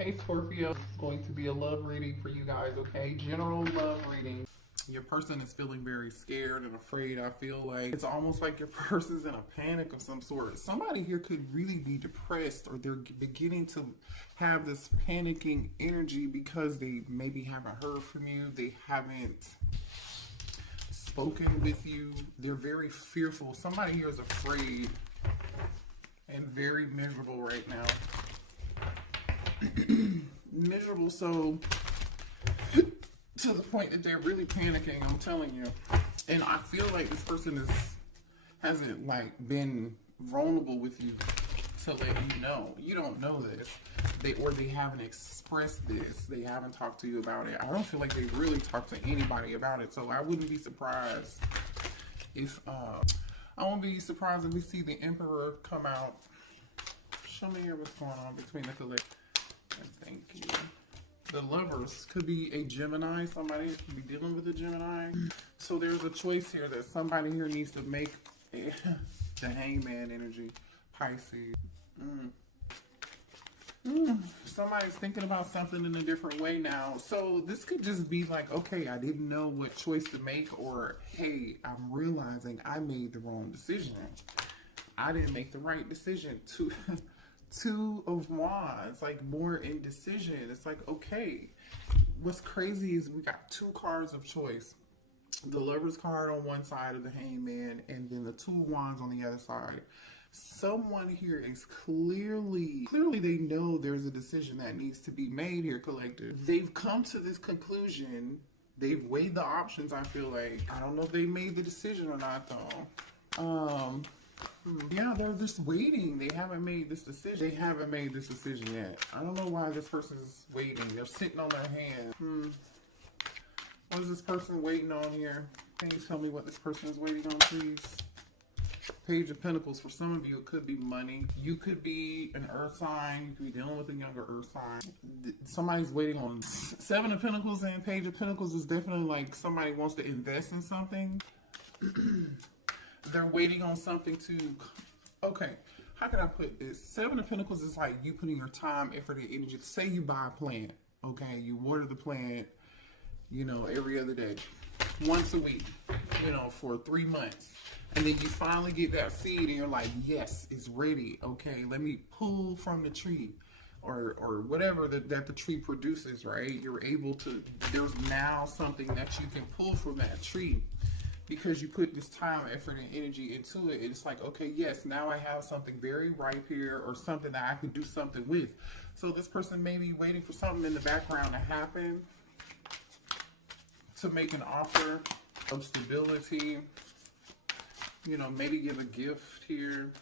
Hey Scorpio, it's going to be a love reading for you guys, okay? General love reading. Your person is feeling very scared and afraid. I feel like it's almost like your person's in a panic of some sort. Somebody here could really be depressed, or they're beginning to have this panicking energy because they maybe haven't heard from you. They haven't spoken with you. They're very fearful. Somebody here is afraid and very miserable right now. Miserable, so to the point that they're really panicking, I'm telling you. And I feel like this person hasn't like been vulnerable with you to let you know. You don't know this. They haven't expressed this. They haven't talked to you about it. I don't feel like they really talked to anybody about it. So I wouldn't be surprised if I won't be surprised if we see the Emperor come out. Show me here what's going on between the collective. Thank you. The Lovers could be a Gemini. Somebody could be dealing with a Gemini. So there's a choice here that somebody here needs to make. The Hangman energy. Pisces. Somebody's thinking about something in a different way now. So this could just be like, okay, I didn't know what choice to make, or hey, I'm realizing I made the wrong decision. I didn't make the right decision. Two of Wands, like more indecision. It's like, okay, what's crazy is we got two cards of choice. The Lover's card on one side of the Hangman, and then the Two of Wands on the other side. Someone here is clearly they know there's a decision that needs to be made here, collective. They've come to this conclusion. They've weighed the options, I feel like. I don't know if they made the decision or not, though. Yeah, they're just waiting. They haven't made this decision. They haven't made this decision yet. I don't know why this person is waiting. They're sitting on their hands. What is this person waiting on here? Can you tell me what this person is waiting on, please? Page of Pentacles. For some of you, it could be money. You could be an earth sign. You could be dealing with a younger earth sign. Somebody's waiting on Seven of Pentacles, and Page of Pentacles is definitely like somebody wants to invest in something. They're waiting on something to, okay, how can I put this? Seven of Pentacles is like you putting your time, effort, and energy. Say you buy a plant, okay? You water the plant, you know, every other day, once a week, you know, for 3 months. And then you finally get that seed and you're like, yes, it's ready, okay? Let me pull from the tree or whatever that the tree produces, right? You're able to, there's now something that you can pull from that tree. Because you put this time, effort, and energy into it, it's like, okay, yes, now I have something very ripe here, or something that I could do something with. So this person may be waiting for something in the background to happen, to make an offer of stability, you know, maybe give a gift here.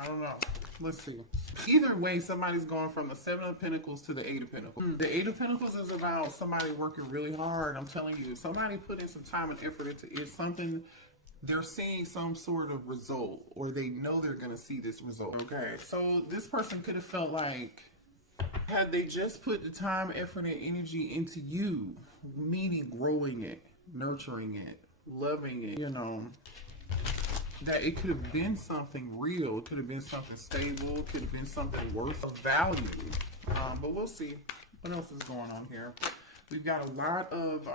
I don't know. Let's see. Either way, somebody's going from the Seven of Pentacles to the Eight of Pentacles. The Eight of Pentacles is about somebody working really hard. I'm telling you, if somebody put in some time and effort into it, something, they're seeing some sort of result, or they know they're going to see this result. Okay, so this person could have felt like, had they just put the time, effort, and energy into you, meaning growing it, nurturing it, loving it, you know, that it could have been something real. It could have been something stable. It could have been something worth of value. But we'll see what else is going on here. We've got a lot of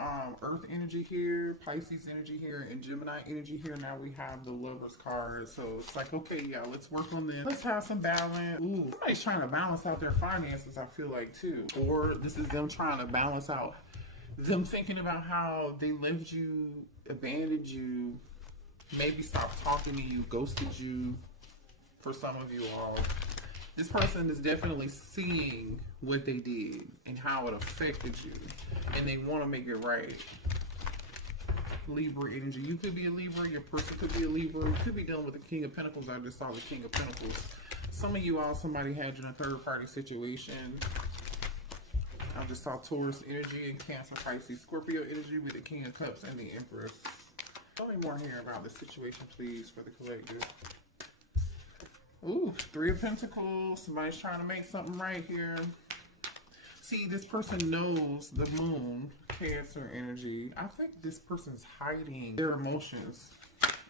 Earth energy here, Pisces energy here, and Gemini energy here. Now we have the Lover's card. So it's like, okay, yeah, let's work on this. Let's have some balance. Ooh, somebody's trying to balance out their finances, I feel like, too. Or this is them trying to balance out, them thinking about how they left you, abandoned you, maybe stopped talking to you, ghosted you. For some of you all, this person is definitely seeing what they did and how it affected you, and they want to make it right. Libra energy. You could be a Libra. Your person could be a Libra. You could be dealing with the King of Pentacles. I just saw the King of Pentacles. Some of you all, somebody had you in a third-party situation. I just saw Taurus energy and Cancer, Pisces, Scorpio energy with the King of Cups and the Empress. Tell me more here about the situation, please, for the collective. Ooh, Three of Pentacles. Somebody's trying to make something right here. See, this person knows the Moon, Cancer energy. I think this person's hiding their emotions.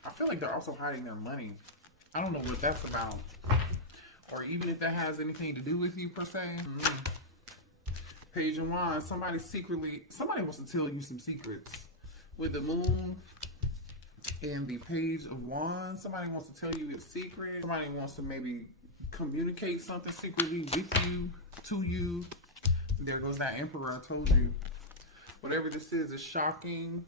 I feel like they're also hiding their money. I don't know what that's about. Or even if that has anything to do with you, per se. Page of Wands. Somebody wants to tell you some secrets. With the Moon and the Page of Wands, somebody wants to tell you a secret. Somebody wants to maybe communicate something secretly with you, to you. There goes that Emperor, I told you. Whatever this is shocking.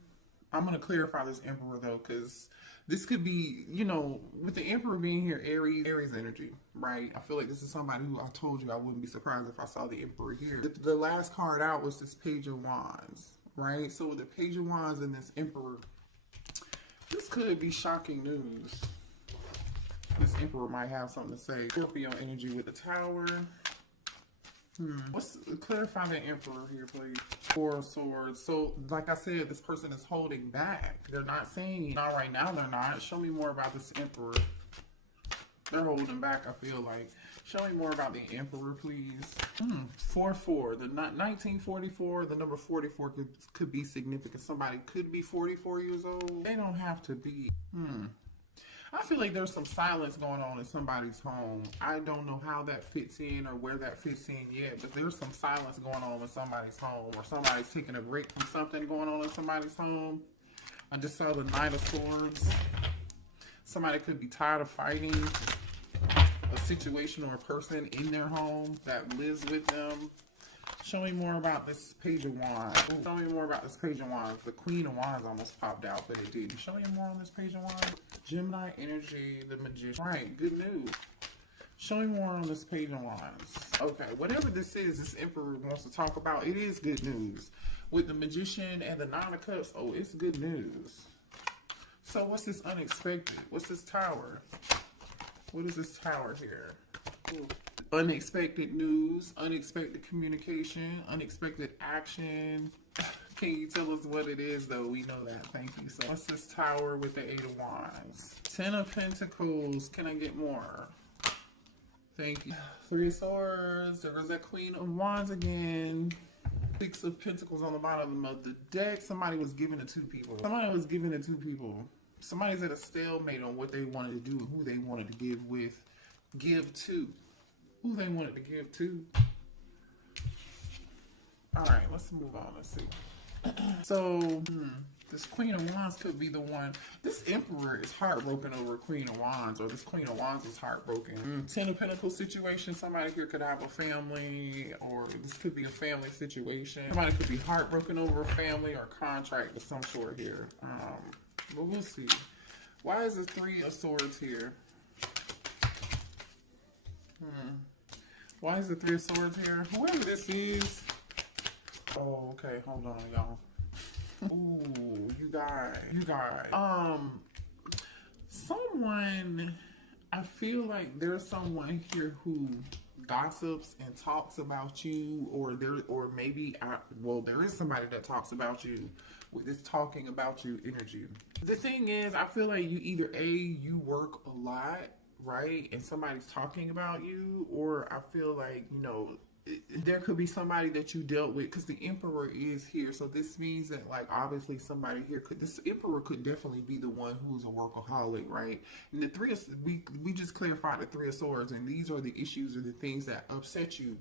I'm going to clarify this Emperor, though, because this could be, you know, with the Emperor being here, Aries energy, right? I feel like this is somebody who I told you I wouldn't be surprised if I saw the Emperor here. The last card out was this Page of Wands, right? So with the Page of Wands and this Emperor, this could be shocking news. This Emperor might have something to say. Scorpio energy with the Tower. Let's clarify the Emperor here, please. Four of Swords. So, like I said, this person is holding back. They're not saying, not right now, they're not. Show me more about this Emperor. They're holding back, I feel like. Show me more about the Emperor, please. 4-4. The 1944, the number 44 could be significant. Somebody could be 44 years old. They don't have to be. I feel like there's some silence going on in somebody's home. I don't know how that fits in or where that fits in yet, but there's some silence going on in somebody's home, or somebody's taking a break from something going on in somebody's home. I just saw the Knight of Swords. Somebody could be tired of fighting a situation or a person in their home that lives with them. Show me more about this Page of Wands. Show me more about this Page of Wands. The Queen of Wands almost popped out, but it didn't. Show me more on this Page of Wands. Gemini energy, the Magician. Right, good news. Show me more on this Page of Wands. Okay, whatever this is, this Emperor wants to talk about, it is good news. With the Magician and the Nine of Cups, oh, it's good news. So what's this unexpected? What's this Tower? What is this Tower here? Ooh. Unexpected news, unexpected communication, unexpected action. Can you tell us what it is, though? We know that. Thank you. So what's this Tower with the Eight of Wands? 10 of Pentacles. Can I get more? Thank you. 3 of Swords. There was that Queen of Wands again. 6 of Pentacles on the bottom of the deck. Somebody was giving it to people. Somebody was giving it to people. Somebody's at a stalemate on what they wanted to do, who they wanted to give to. Who they wanted to give to. Alright, let's move on. Let's see. So, this Queen of Wands could be the one. This Emperor is heartbroken over Queen of Wands, or this Queen of Wands is heartbroken. 10 of Pentacles situation. Somebody here could have a family, or this could be a family situation. Somebody could be heartbroken over a family or contract of some sort here. But we'll see. Why is the 3 of Swords here? Why is the 3 of Swords here? Whoever this is. Oh, okay. Hold on, y'all. Ooh, you guys. Someone, I feel like there's someone here who gossips and talks about you, or maybe, there is somebody that talks about you with this talking about you energy. The thing is, I feel like you either you work a lot, right, and somebody's talking about you, or I feel like, you know, there could be somebody that you dealt with, because the Emperor is here. So this means that, like, obviously somebody here this Emperor could definitely be the one who's a workaholic, right? And the 3 of, we just clarified the 3 of Swords, and these are the issues or the things that upset you,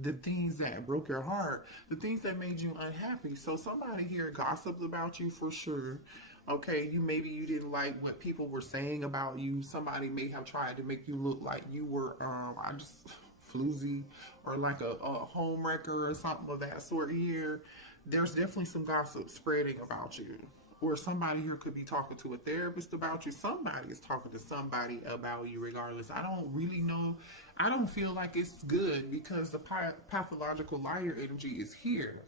the things that broke your heart, the things that made you unhappy. So somebody here gossiped about you for sure. Okay, maybe you didn't like what people were saying about you. Somebody may have tried to make you look like you were floozy, or like a home wrecker or something of that sort here. There's definitely some gossip spreading about you. Or somebody here could be talking to a therapist about you. Somebody is talking to somebody about you regardless. I don't really know. I don't feel like it's good, because the pathological liar energy is here.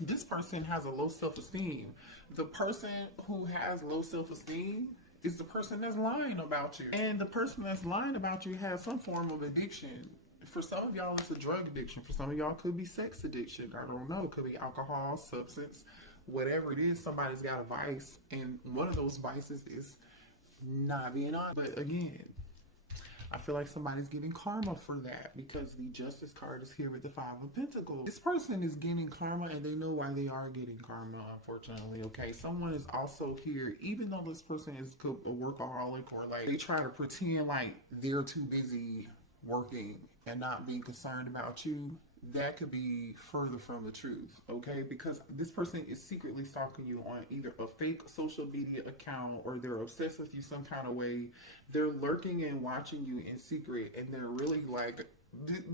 This person has a low self-esteem. The person who has low self-esteem is the person that's lying about you. And the person that's lying about you has some form of addiction. For some of y'all, it's a drug addiction. For some of y'all, it could be sex addiction. I don't know. It could be alcohol, substance, whatever it is. Somebody's got a vice, and one of those vices is not being honest. But again, I feel like somebody's getting karma for that, because the Justice card is here with the 5 of Pentacles. This person is getting karma, and they know why they are getting karma, unfortunately, okay? Someone is also here, even though this person is a workaholic, or like they try to pretend like they're too busy working and not being concerned about you. that could be further from the truth, okay? Because this person is secretly stalking you on either a fake social media account, or they're obsessed with you some kind of way. They're lurking and watching you in secret, and they're really like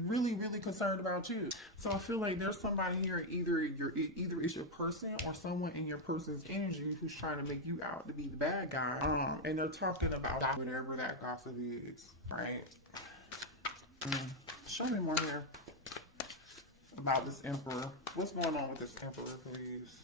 really concerned about you. So I feel like there's somebody here, either it's your person or someone in your person's energy who's trying to make you out to be the bad guy. And they're talking about whatever that gossip is, right? Show me more here about this emperor. What's going on with this emperor, please?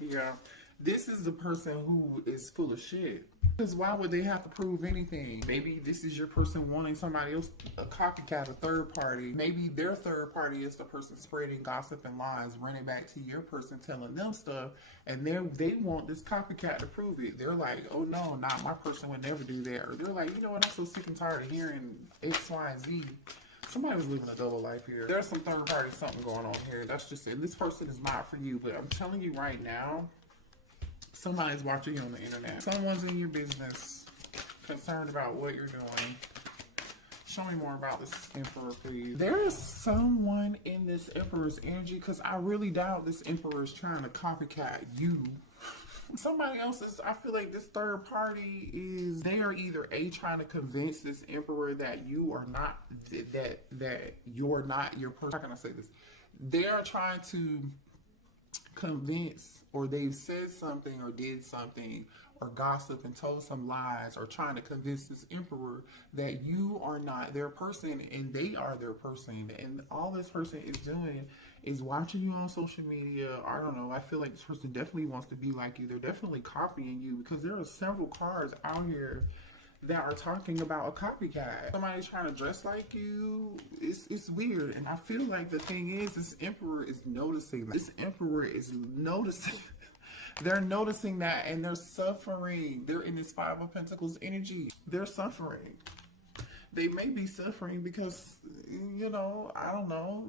Yeah, this is the person who is full of shit. Because why would they have to prove anything? Maybe this is your person wanting somebody else, a copycat, a third party. Maybe their third party is the person spreading gossip and lies, running back to your person, telling them stuff, and they want this copycat to prove it. They're like, oh no, not my person would never do that. Or they're like, you know what, I'm so sick and tired of hearing X, Y, and Z. Somebody was living a double life here. There's some third party something going on here. That's just it. This person is not for you, but I'm telling you right now, somebody's watching you on the internet. Someone's in your business, concerned about what you're doing. Show me more about this emperor, please. There is someone in this emperor's energy, because I really doubt this emperor is trying to copycat you. Somebody else is, I feel like this third party is, they are either trying to convince this emperor that you are not, that you're not your person. How can I say this? They are trying to convince, or they've said something or did something or gossip and told some lies, or trying to convince this emperor that you are not their person and they are their person. And all this person is doing is watching you on social media. I don't know, I feel like this person definitely wants to be like you. They're definitely copying you, because there are several cards out here that are talking about a copycat. Somebody's trying to dress like you. It's weird. And I feel like the thing is, this emperor is noticing. This emperor is noticing. They're noticing that, and they're suffering. They're in this Five of Pentacles energy. They're suffering. They may be suffering because, you know, I don't know.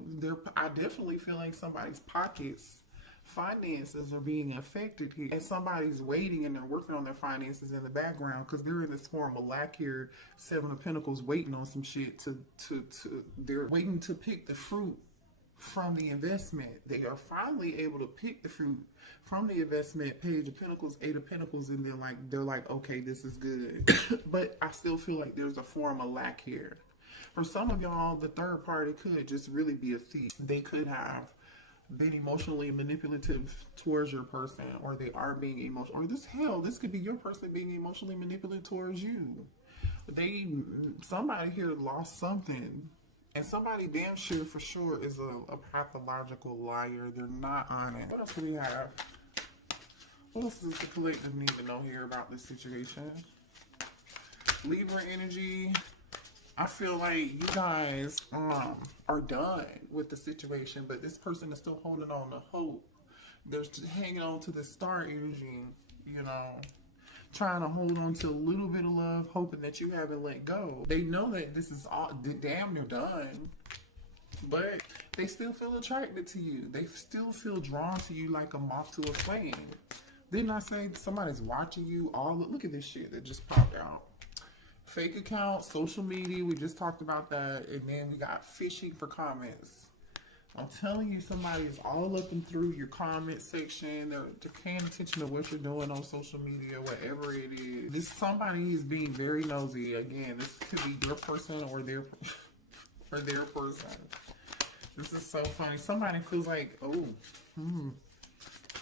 I definitely feel like somebody's pockets, finances are being affected here, and somebody's waiting and they're working on their finances in the background, because they're in this form of lack here. Seven of Pentacles, waiting on some shit they're waiting to pick the fruit from the investment. They are finally able to pick the fruit from the investment. Page of Pentacles, Eight of Pentacles, and they're like, okay, this is good. But I still feel like there's a form of lack here. For some of y'all, the third party could just really be a thief. They could have been emotionally manipulative towards your person, or they are being emotional, or this could be your person being emotionally manipulative towards you. Somebody here lost something, and somebody damn sure for sure is a pathological liar. They're not honest. What else do we have? What else does the collective need to know here about this situation? Libra energy. I feel like you guys are done with the situation, but this person is still holding on to hope. They're hanging on to the star energy, you know, trying to hold on to a little bit of love, hoping that you haven't let go. They know that this is all damn near done, but they still feel attracted to you. They still feel drawn to you like a moth to a flame. Didn't I say somebody's watching you? Look at this shit that just popped out. Fake account, social media, we just talked about that. And then we got fishing for comments. I'm telling you, somebody is all up and through your comment section. They're paying attention to what you're doing on social media, whatever it is. Somebody is being very nosy. Again, this could be your person or their person. This is so funny. Somebody feels like,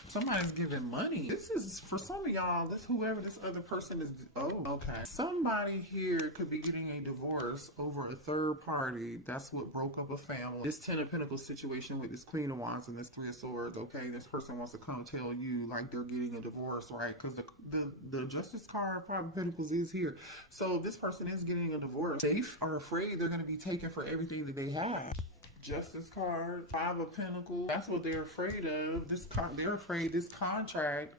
somebody's giving money. This is, for some of y'all, whoever this other person is, okay. Somebody here could be getting a divorce over a third party. That's what broke up a family. This Ten of Pentacles situation with this Queen of Wands and this Three of Swords, okay? This person wants to come tell you, like, they're getting a divorce, right? Because the Justice card, Five of Pentacles, is here. So this person is getting a divorce. They are afraid they're going to be taken for everything that they have. Justice card, Five of Pentacles. That's what they're afraid of. They're afraid this contract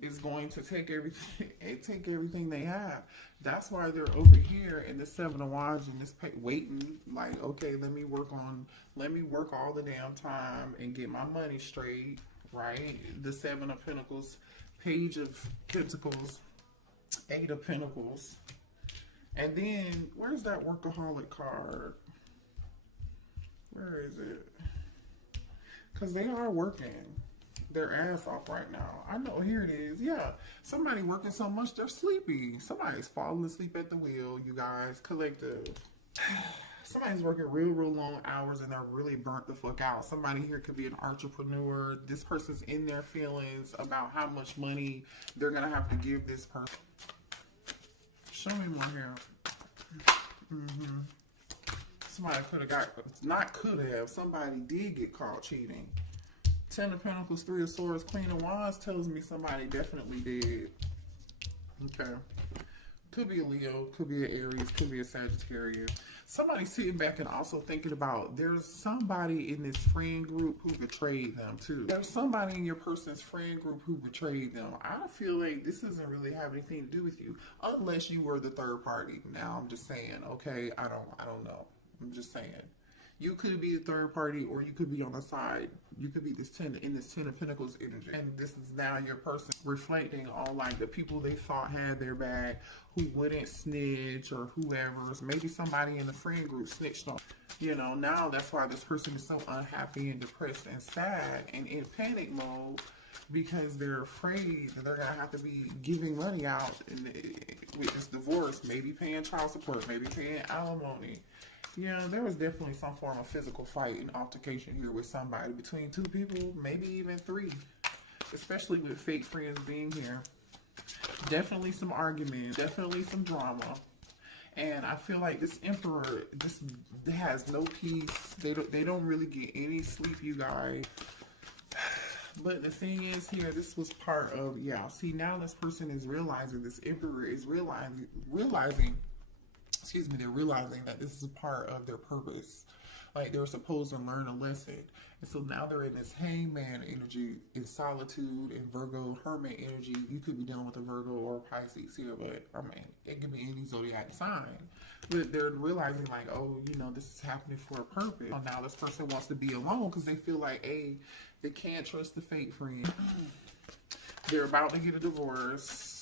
is going to take everything they have. That's why they're over here in the Seven of Wands and this waiting. Like, okay, let me work all the damn time and get my money straight. Right? The Seven of Pentacles, Page of Pentacles, Eight of Pentacles, and then where's that workaholic card? Where is it? Because they are working their ass off right now. I know, here it is. Yeah, somebody working so much they're sleepy. Somebody's falling asleep at the wheel, you guys. Collective. Somebody's working real long hours and they're really burnt the fuck out. Somebody here could be an entrepreneur. This person's in their feelings about how much money they're gonna have to give this person. Show me more here. Somebody could have got, not could have, somebody did get caught cheating. Ten of Pentacles, Three of Swords, Queen of Wands tells me somebody definitely did. Okay. Could be a Leo, could be an Aries, could be a Sagittarius. Somebody sitting back and also thinking about there's somebody in this friend group who betrayed them too. There's somebody in your person's friend group who betrayed them. I feel like this doesn't really have anything to do with you unless you were the third party. Now I'm just saying, okay, I don't know. I'm just saying. You could be the third party, or you could be on the side. You could be this Ten of Pentacles energy. And this is now your person reflecting on like the people they thought had their back, who wouldn't snitch or whoever. Maybe somebody in the friend group snitched on. You know, now that's why this person is so unhappy and depressed and sad and in panic mode, because they're afraid that they're going to have to be giving money out with this divorce, maybe paying child support, maybe paying alimony. Yeah, there was definitely some form of physical fight and altercation here with somebody, between two people, maybe even three, especially with fake friends being here. Definitely some arguments, definitely some drama. And I feel like this Emperor just has no peace. They don't really get any sleep, you guys. But the thing is here, this was part of, yeah, see, now this person is realizing, this Emperor is realizing they're realizing that this is a part of their purpose. Like, they were supposed to learn a lesson. And so now they're in this hangman energy, in solitude, and Virgo hermit energy. You could be dealing with a Virgo or a Pisces here, but I mean, it could be any zodiac sign. But they're realizing like, oh, you know, this is happening for a purpose. Now this person wants to be alone because they feel like, hey, they can't trust the fake friend. They're about to get a divorce.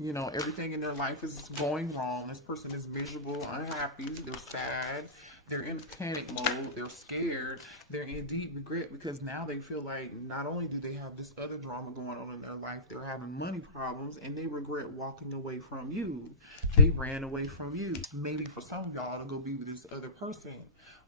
You know, everything in their life is going wrong. This person is miserable, unhappy, they're sad, they're in panic mode, they're scared, they're in deep regret because now they feel like not only do they have this other drama going on in their life, they're having money problems, and they regret walking away from you. They ran away from you. Maybe for some of y'all to go be with this other person.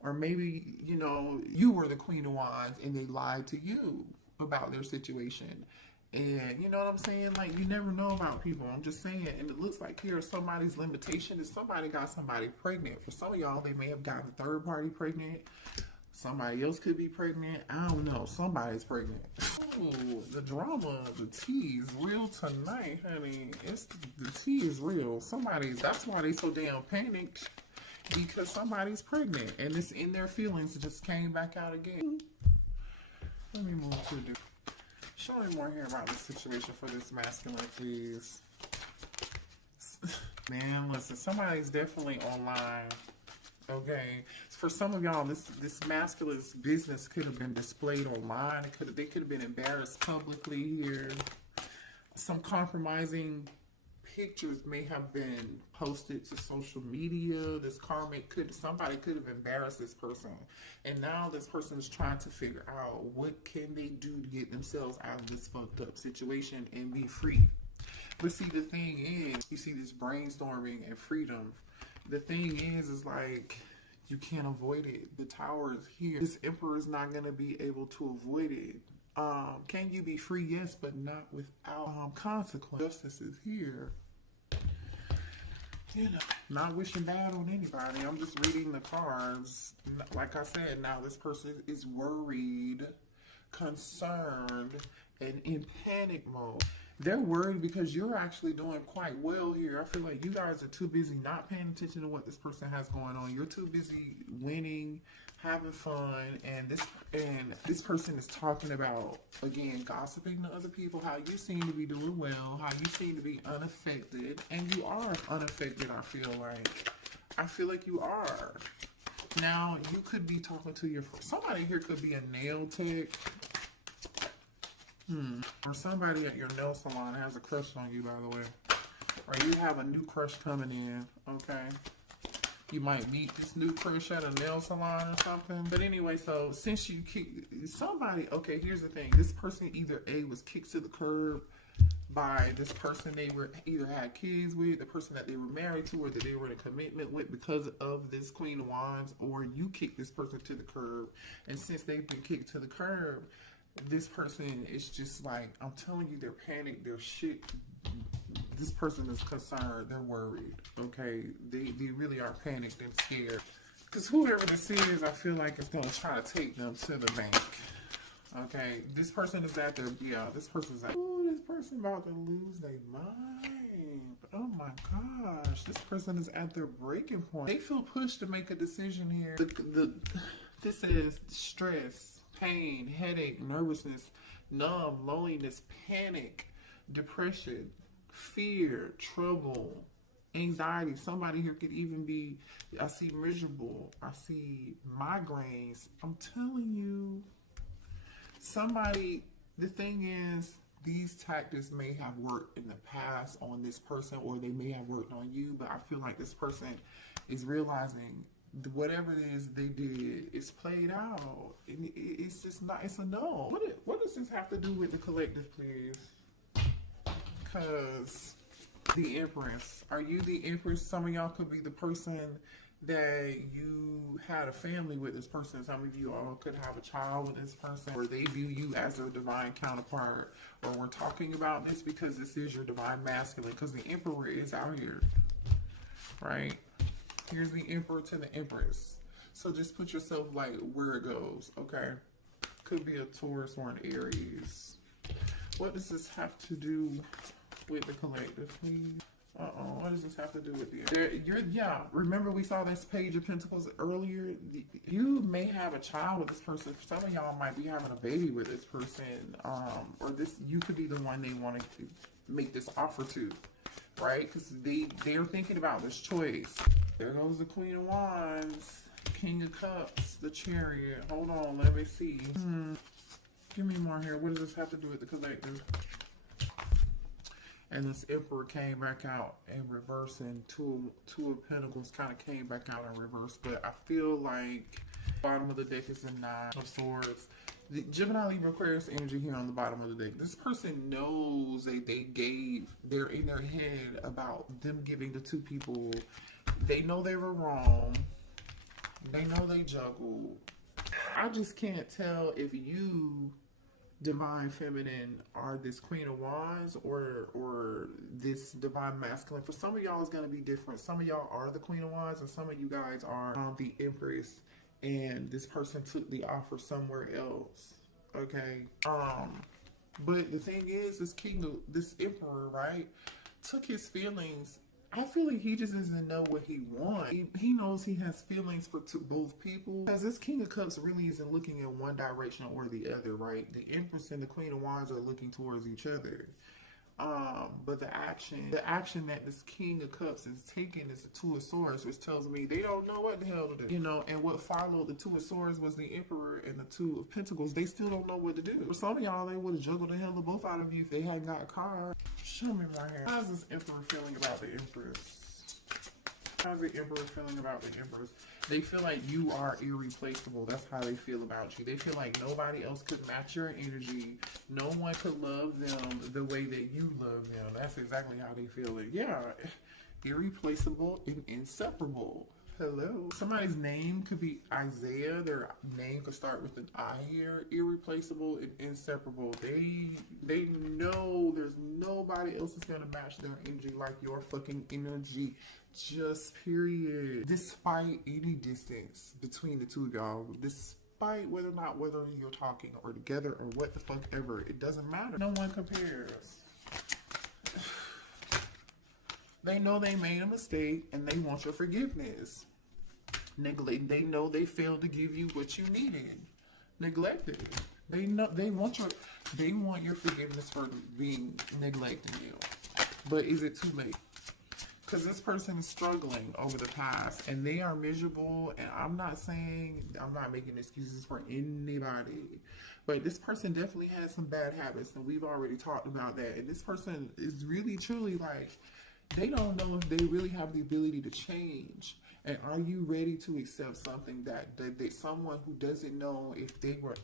Or maybe, you know, you were the Queen of Wands and they lied to you about their situation. And you know what I'm saying? Like, you never know about people. I'm just saying. And it looks like here somebody's limitation is somebody got somebody pregnant. For some of y'all, they may have gotten a third party pregnant. Somebody else could be pregnant. I don't know. Somebody's pregnant. Ooh, the drama, the tea is real tonight, honey. The tea is real. That's why they so damn panicked. Because somebody's pregnant. And it's in their feelings. It just came back out again. Let me move to the... Show me more here about this situation for this masculine, please. Man, listen, somebody's definitely online. Okay, for some of y'all, this masculine's business could have been displayed online. They could have been embarrassed publicly here. Some compromising pictures may have been posted to social media. This karmic somebody could have embarrassed this person, and now this person is trying to figure out what can they do to get themselves out of this fucked up situation and be free. But see, the thing is, you see this brainstorming and freedom. The thing is like, you can't avoid it. The Tower is here. This Emperor is not going to be able to avoid it. Can you be free? Yes, but not without consequence. Justice is here. You know, not wishing bad on anybody. I'm just reading the cards. Like I said, now this person is worried, concerned, and in panic mode. They're worried because you're actually doing quite well here. I feel like you guys are too busy not paying attention to what this person has going on. You're too busy winning, having fun, and this person is talking about, again, gossiping to other people, how you seem to be doing well, how you seem to be unaffected, and you are unaffected. I feel like you are. Now, you could be talking to somebody here could be a nail tech. Or somebody at your nail salon has a crush on you, by the way. Or you have a new crush coming in, okay? You might meet this new crush at a nail salon or something. But anyway, so since you kick somebody, okay, here's the thing. This person either A, was kicked to the curb by this person they were either had kids with, the person that they were married to, or that they were in a commitment with because of this Queen of Wands, or you kicked this person to the curb. And since they've been kicked to the curb, this person is just like, I'm telling you, they're panicked, they're shit. This person is concerned, they're worried, okay? They really are panicked and scared. Because whoever this is, I feel like is going to try to take them to the bank. Okay, this person is at their, this person's like, oh, this person about to lose their mind. Oh my gosh, this person is at their breaking point. They feel pushed to make a decision here. This is stress, pain, headache, nervousness, numb, loneliness, panic, depression, fear, trouble, anxiety. Somebody here could even be, I see miserable, I see migraines. I'm telling you. Somebody, the thing is, these tactics may have worked in the past on this person, or they may have worked on you, but I feel like this person is realizing whatever it is they did is played out. It's just not, it's a no. What does this have to do with the collective, please? Because the Empress, are you the Empress? Some of y'all could be the person that you had a family with this person. Some of you all could have a child with this person, or they view you as their divine counterpart. Or we're talking about this because this is your divine masculine, because the Emperor is out here, right? Here's the Emperor to the Empress. So just put yourself like where it goes, okay? Could be a Taurus or an Aries. What does this have to do with the collective, please? What does this have to do with you? Remember we saw this Page of Pentacles earlier? You may have a child with this person. Some of y'all might be having a baby with this person. Or you could be the one they want to make this offer to, right? Because they're thinking about this choice. There goes the Queen of Wands, King of Cups, the Chariot. Hold on, let me see. Give me more here. What does this have to do with the collective? And this Emperor came back out in reverse, and two of Pentacles kind of came back out in reverse. But I feel like bottom of the deck is the Nine of Swords. The Gemini, Libra, Aquarius energy here on the bottom of the deck. This person knows they're in their head about them giving the two people. They know they were wrong. They know they juggled. I just can't tell if you, Divine Feminine, are this Queen of Wands or this Divine Masculine. For some of y'all, it's going to be different. Some of y'all are the Queen of Wands, and some of you guys are the Empress, and this person took the offer somewhere else. Okay. But the thing is, this Emperor, right, took his feelings. I feel like he just doesn't know what he wants. He knows he has feelings for both people. Because this King of Cups really isn't looking in one direction or the other, right? The Empress and the Queen of Wands are looking towards each other. But the action that this King of Cups is taking is the Two of Swords, which tells me they don't know what the hell to do. You know, and what followed the Two of Swords was the Emperor and the Two of Pentacles. They still don't know what to do. For some of y'all, they would have juggled the hell of both out of you if they hadn't got a car. Show me right here. How's this Emperor feeling about the Empress? How's the Emperor feeling about the Empress? They feel like you are irreplaceable. That's how they feel about you. They feel like nobody else could match your energy. No one could love them the way that you love them. That's exactly how they feel it. Yeah, irreplaceable and inseparable. Hello. Somebody's name could be Isaiah. Their name could start with an I here. Irreplaceable and inseparable. They know there's nobody else that's gonna match their energy like your fucking energy. Just period. Despite any distance between the two of y'all, despite whether you're talking or together or what the fuck ever, it doesn't matter. No one compares. They know they made a mistake and they want your forgiveness. They know they failed to give you what you needed. Neglected. They know they want your forgiveness for being neglecting you. But is it too late? Because this person is struggling over the past and they are miserable, and I'm not making excuses for anybody, but this person definitely has some bad habits, and we've already talked about that. And this person is really truly like, they don't know if they really have the ability to change. And are you ready to accept something that someone who doesn't know if they will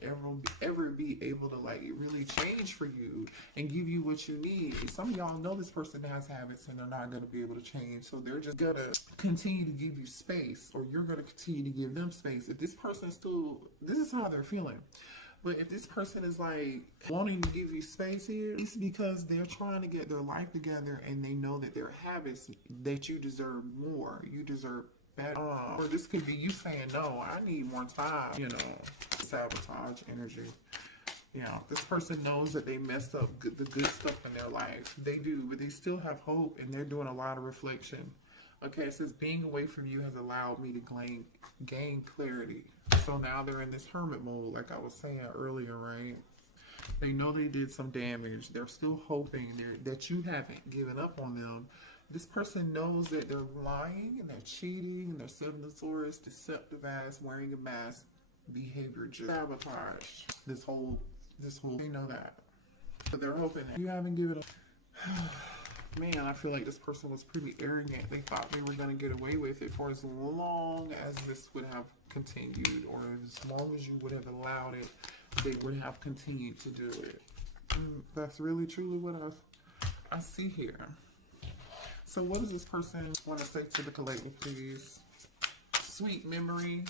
ever be able to like really change for you and give you what you need? Some of y'all know this person has habits and they're not going to be able to change, so they're just going to continue to give you space, or you're going to continue to give them space. If this person still, this is how they're feeling. But if this person is like wanting to give you space here, it's because they're trying to get their life together and they know that their habits, that you deserve more. You deserve better. Or this could be you saying, no, I need more time, you know, sabotage energy. Yeah, this person knows that they messed up the good stuff in their life. They do, but they still have hope and they're doing a lot of reflection. Okay, it says being away from you has allowed me to gain clarity. So now they're in this hermit mode, like I was saying earlier, right? They know they did some damage. They're still hoping that you haven't given up on them. This person knows that they're lying and they're cheating and they're self-notorious, deceptive ass, wearing a mask behavior, just sabotage. This whole, they know that. But they're hoping that you haven't given up. Man, I feel like this person was pretty arrogant. They thought they were going to get away with it for as long as this would have continued, or as long as you would have allowed it, they would have continued to do it. That's really truly what I see here. So what does this person want to say to the collective, please? Sweet Memory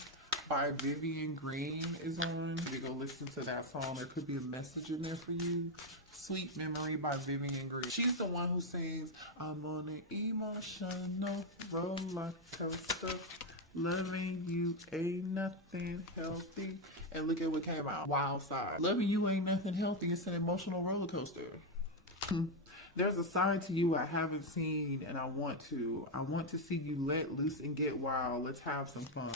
by Vivian Green is on. You go listen to that song. There could be a message in there for you. Sweet Memory by Vivian Green. She's the one who sings, I'm on an emotional roller coaster. Loving you ain't nothing healthy. And look at what came out. Wild Side. Loving you ain't nothing healthy. It's an emotional roller coaster. There's a side to you I haven't seen, and I want to. I want to see you let loose and get wild. Let's have some fun.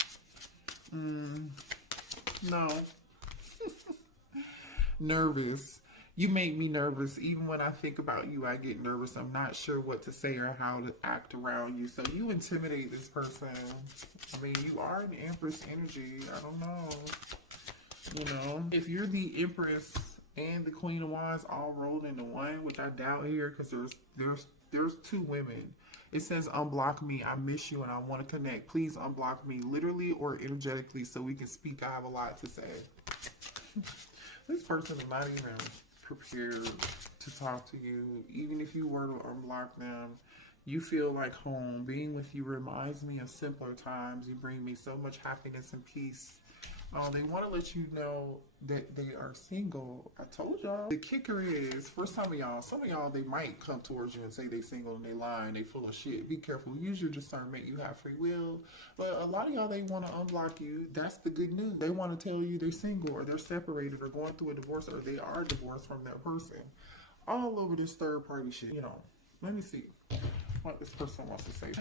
No. Nervous. You make me nervous. Even when I think about you, I get nervous. I'm not sure what to say or how to act around you. So you intimidate this person. I mean, you are an Empress energy. I don't know. You know, if you're the Empress and the Queen of Wands all rolled into one, which I doubt here, because there's two women. It says unblock me. I miss you and I want to connect. Please unblock me, literally or energetically, so we can speak. I have a lot to say. This person is not even prepared to talk to you. Even if you were to unblock them, you feel like home. Being with you reminds me of simpler times. You bring me so much happiness and peace. They want to let you know that they are single. I told y'all. The kicker is, for some of y'all, they might come towards you and say they single and they lying, they full of shit. Be careful. Use your discernment. You have free will. But a lot of y'all, they want to unblock you. That's the good news. They want to tell you they're single or they're separated or going through a divorce or they are divorced from that person. All over this third party shit. You know, let me see what this person wants to say.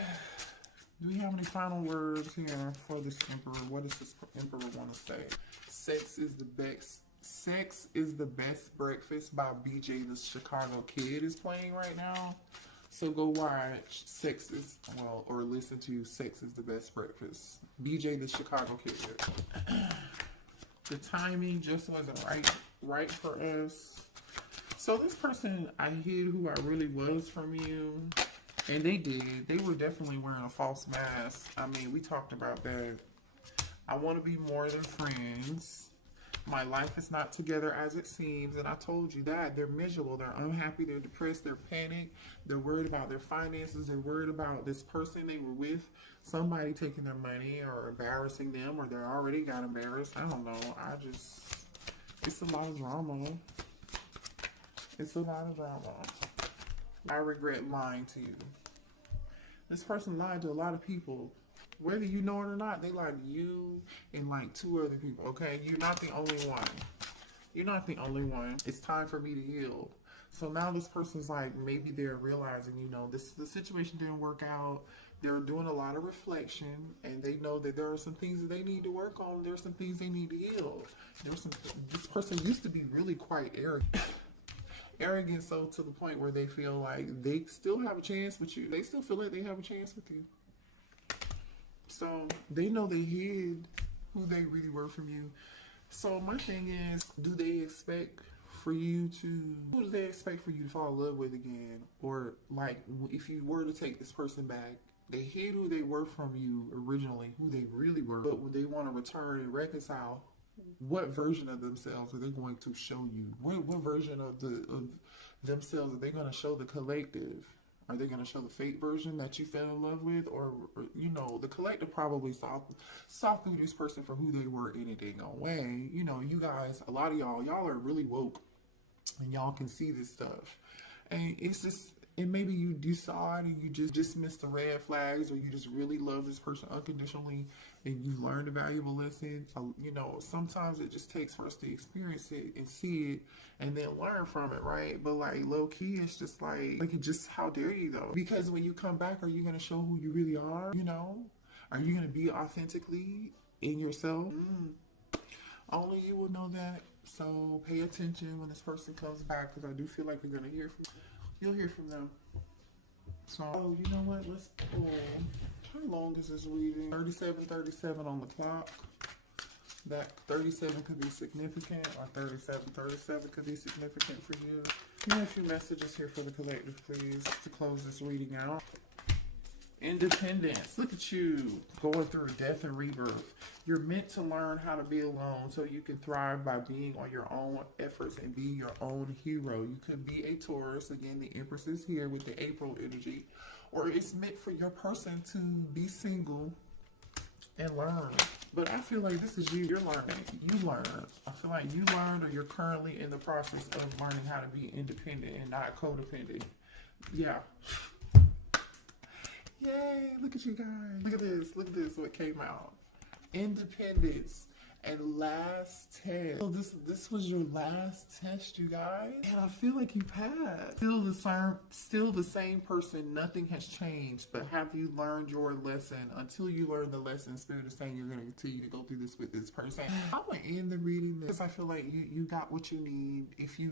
Do we have any final words here for this Emperor? What does this Emperor want to say? Sex is the best breakfast by BJ the Chicago Kid is playing right now. So go watch or listen to Sex is the Best Breakfast. BJ the Chicago Kid. The timing just wasn't right for us. So this person, I hid who I really was from you. And they did. They were definitely wearing a false mask. I mean, we talked about that. I want to be more than friends. My life is not together as it seems. And I told you that. They're miserable. They're unhappy. They're depressed. They're panicked. They're worried about their finances. They're worried about this person they were with. Somebody taking their money or embarrassing them. Or they already got embarrassed. I don't know. It's a lot of drama. It's a lot of drama. I regret lying to you. This person lied to a lot of people. Whether you know it or not, they lied to you and like 2 other people, okay? You're not the only one. You're not the only one. It's time for me to heal. So now this person's like, maybe they're realizing, you know, the situation didn't work out. They're doing a lot of reflection and they know that there are some things that they need to work on. There's some things they need to heal. This person used to be really quite arrogant. Arrogant so to the point where they feel like they still have a chance with you. They still feel like they have a chance with you. So they know they hid who they really were from you. So my thing is, who do they expect for you to fall in love with again? Or like, if you were to take this person back, They hid who they were from you originally, who they really were. But when they want to return and reconcile, what version of themselves are they going to show you? What version of themselves are they going to show the collective? Are they going to show the fake version that you fell in love with? Or you know, the collective probably saw through this person for who they were in a dang way. You know, you guys, a lot of y'all are really woke and y'all can see this stuff. And it's just, and maybe you saw it and you just missed the red flags, or you just really love this person unconditionally and you learned a valuable lesson. You know, sometimes it just takes for us to experience it and see it and then learn from it, right? But like low key, it's just like it just, how dare you though? Because when you come back, are you going to show who you really are? You know, are you going to be authentically in yourself? Only you will know that. So pay attention when this person comes back, because I do feel like you're going to hear from, you'll hear from them. So, oh, you know what? Let's pull. How long is this reading? 37:37 on the clock. That 37 could be significant, or 37:37 could be significant for you. Give me a few messages here for the collective, please, to close this reading out. Independence. Look at you going through death and rebirth. You're meant to learn how to be alone so you can thrive by being on your own efforts and being your own hero. You could be a Taurus. Again, the Empress is here with the April energy. Or it's meant for your person to be single and learn. But I feel like this is you. You're learning. You learn. I feel like you learned, or you're currently in the process of learning how to be independent and not codependent. Yeah. Yay, look at you guys. Look at this. Look at this, what came out. Independence and last test. So this was your last test, you guys. And I feel like you passed. Still the same person. Nothing has changed. But have you learned your lesson? Until you learn the lesson, Spirit is saying you're going to continue to go through this with this person. I'm going to end the reading because I feel like you got what you need. If you